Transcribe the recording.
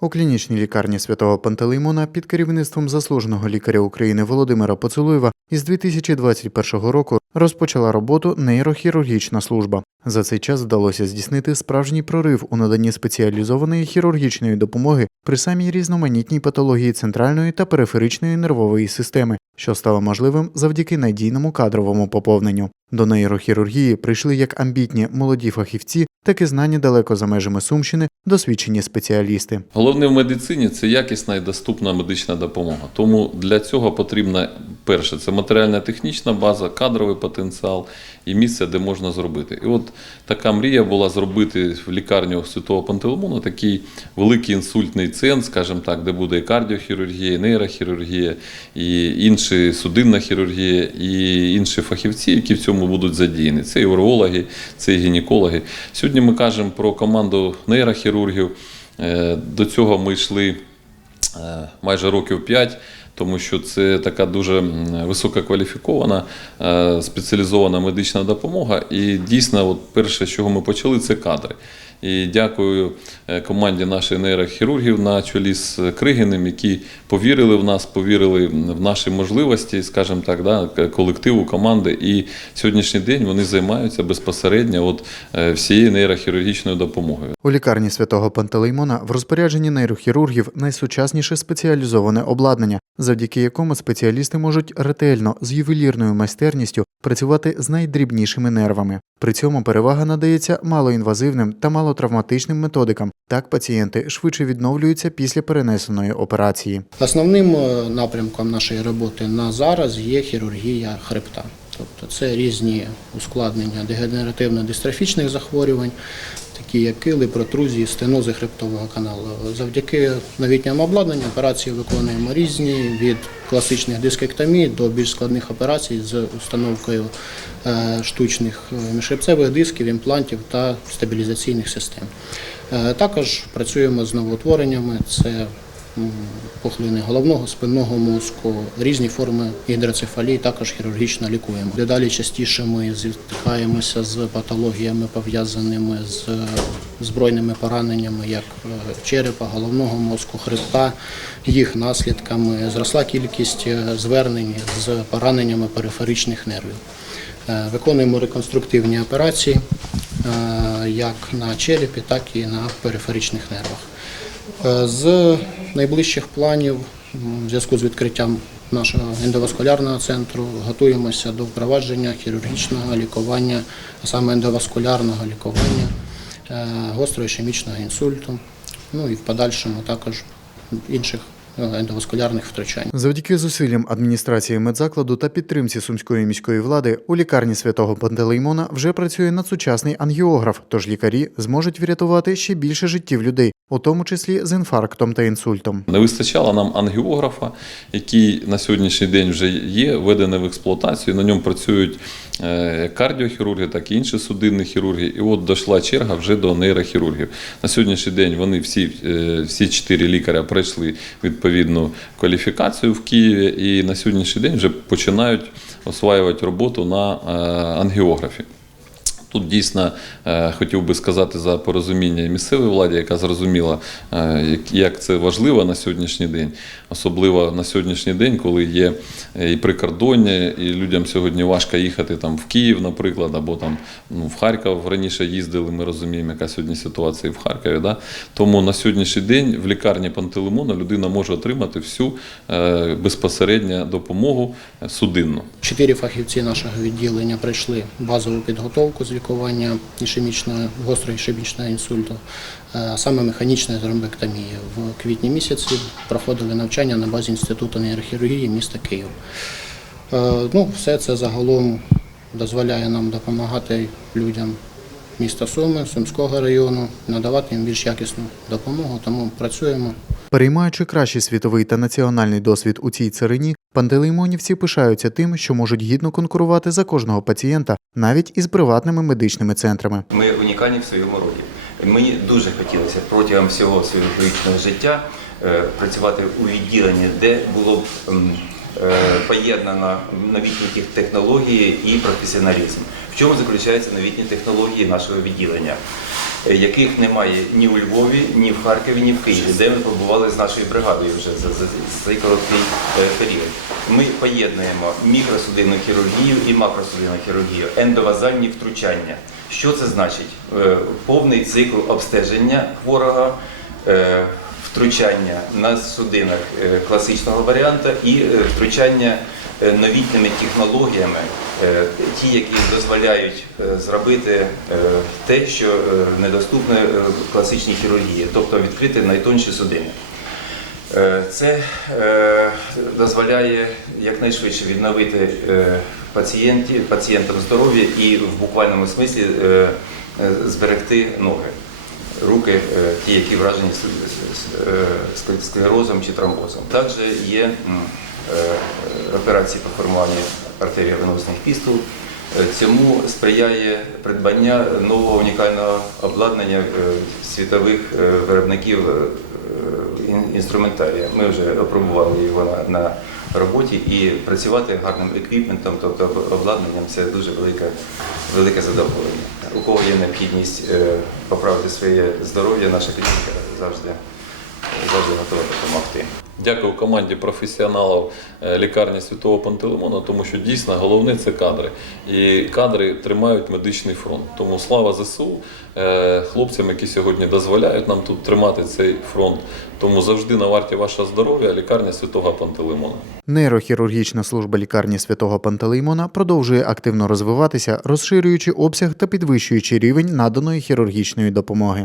У клінічній лікарні святого Пантелеймона під керівництвом заслуженого лікаря України Володимира Поцелуєва із 2021 року розпочала роботу нейрохірургічна служба. За цей час вдалося здійснити справжній прорив у наданні спеціалізованої хірургічної допомоги при самій різноманітній патології центральної та периферичної нервової системи, що стало можливим завдяки надійному кадровому поповненню. До нейрохірургії прийшли як амбітні молоді фахівці, так і знані далеко за межами Сумщини досвідчені спеціалісти. Головне в медицині це якісна і доступна медична допомога. Тому для цього потрібна перше це матеріальна технічна база, кадровий потенціал і місце, де можна зробити. І от така мрія була зробити в лікарню Святого Пантелеймона такий великий інсультний центр, скажімо так, де буде і кардіохірургія, і нейрохірургія, і інші судинна хірургія, і інші фахівці, які в цьому будуть задіяні. Це і урологи, це і гінекологи. Сьогодні ми кажемо про команду нейрохірургів. Е, До цього ми йшли е, майже років 5, тому що це така дуже висококваліфікована е, спеціалізована медична допомога. І дійсно, от перше, з чого ми почали, це кадри. І дякую е, команді наших нейрохірургів на чолі з Кригиним, які повірили в нас, повірили в наші можливості, скажімо так, да, колективу команди. І сьогоднішній день вони займаються безпосередньо от, е, всією нейрохірургічною допомогою. У лікарні святого Пантелеймона в розпорядженні нейрохірургів найсучасніше спеціалізоване обладнання, завдяки якому спеціалісти можуть ретельно з ювелірною майстерністю працювати з найдрібнішими нервами. При цьому перевага надається малоінвазивним та малотравматичним методикам. Так пацієнти швидше відновлюються після перенесеної операції. Основним е, напрямком нашої роботи на зараз є хірургія хребта. Тобто це різні ускладнення дегенеративно-дистрофічних захворювань, такі як кили, протрузії, стенози хребтового каналу. Завдяки новітньому обладнанню операції виконуємо різні від класичних дискектомій до більш складних операцій з установкою е, штучних міжшипцевих дисків, імплантів та стабілізаційних систем. Е, Також працюємо з новоутвореннями. Це пухлини головного, спинного мозку, різні форми гідроцефалії також хірургічно лікуємо. Дедалі частіше ми зіткаємося з патологіями, пов'язаними з збройними пораненнями, як е, черепа, головного мозку, хребта, їх наслідками. Зросла кількість е, звернень з пораненнями периферичних нервів. Е, Виконуємо реконструктивні операції е, як на черепі, так і на периферичних нервах. Е, З найближчих планів в зв'язку з відкриттям нашого ендоваскулярного центру готуємося до впровадження хірургічного лікування, а саме ендоваскулярного лікування е, гострого ішемічного інсульту, ну і в подальшому також інших ендоваскулярних втручань. Завдяки зусиллям адміністрації медзакладу та підтримці сумської міської влади у лікарні святого Пантелеймона вже працює надсучасний ангіограф, тож лікарі зможуть врятувати ще більше життів людей, у тому числі з інфарктом та інсультом. Не вистачало нам ангіографа, який на сьогоднішній день вже є, введений в експлуатацію. На ньому працюють е, як кардіохірурги, так і інші судинні хірурги. І от дійшла черга вже до нейрохірургів. На сьогоднішній день вони всі, е, всі чотири лікаря пройшли відповідну кваліфікацію в Києві і на сьогоднішній день вже починають осваювати роботу на е, ангіографі. Тут дійсно е, хотів би сказати за порозуміння місцевої владі, яка зрозуміла, е, як- це важливо на сьогоднішній день, особливо на сьогоднішній день, коли є е, і прикордоння, і людям сьогодні важко їхати там в Київ, наприклад, або там ну, в Харків раніше їздили. Ми розуміємо, яка сьогодні ситуація в Харкові. Да? Тому на сьогоднішній день в лікарні Пантелеймона людина може отримати всю безпосередню допомогу судинну. Чотири фахівці нашого відділення пройшли базову підготовку лікування ішемічного, гострого ішемічного інсульту, е, саме механічної тромбектомії. В квітні місяці проходили навчання на базі Інституту нейрохірургії міста Київ. Е, Ну, все це загалом дозволяє нам допомагати людям міста Суми, Сумського району, надавати їм більш якісну допомогу, тому працюємо Переймаючи кращий світовий та національний досвід у цій царині, пантелеймонівці пишаються тим, що можуть гідно конкурувати за кожного пацієнта навіть із приватними медичними центрами. Ми унікальні в своєму роді. Мені дуже хотілося протягом всього свого політичного життя е, працювати у відділенні, де було б е, поєднано новітні технології і професіоналізм. В чому заключаються новітні технології нашого відділення? Е, яких немає ні у Львові, ні в Харкові, ні в Києві, де ми побували з нашою бригадою вже за, за, цей короткий е, період. Ми поєднуємо мікросудинну хірургію і макросудинну хірургію, ендовазальні втручання. Що це значить? Е, Повний цикл обстеження хворого. Втручання на судинах класичного варіанту і втручання новітніми технологіями, ті, які дозволяють е, зробити е, те, що е, недоступне е, класичній хірургії, тобто відкрити найтонші судини. Е, Це е, дозволяє якнайшвидше відновити е, пацієнтам здоров'я і в буквальному смислі е, е, зберегти ноги, руки, е, ті, які вражені е, склерозом чи тромбозом. Також є е, операції по формуванню артеріовенозних пістул. Е, Цьому сприяє придбання нового унікального обладнання е, світових е, виробників інструментарія. Ми вже опробували його на, роботі і працювати гарним еквіпментом, тобто обладнанням, це дуже велике, велике задоволення. У кого є необхідність поправити своє здоров'я, наша клініка завжди, завжди готова допомогти. Дякую команді професіоналів е, лікарні Святого Пантелеймона, тому що дійсно головне це кадри. І кадри тримають медичний фронт. Тому слава ЗСУ е, хлопцям, які сьогодні дозволяють нам тут тримати цей фронт. Тому завжди на варті вашого здоров'я лікарня Святого Пантелеймона. Нейрохірургічна служба лікарні святого Пантелеймона продовжує активно розвиватися, розширюючи обсяг та підвищуючи рівень наданої хірургічної допомоги.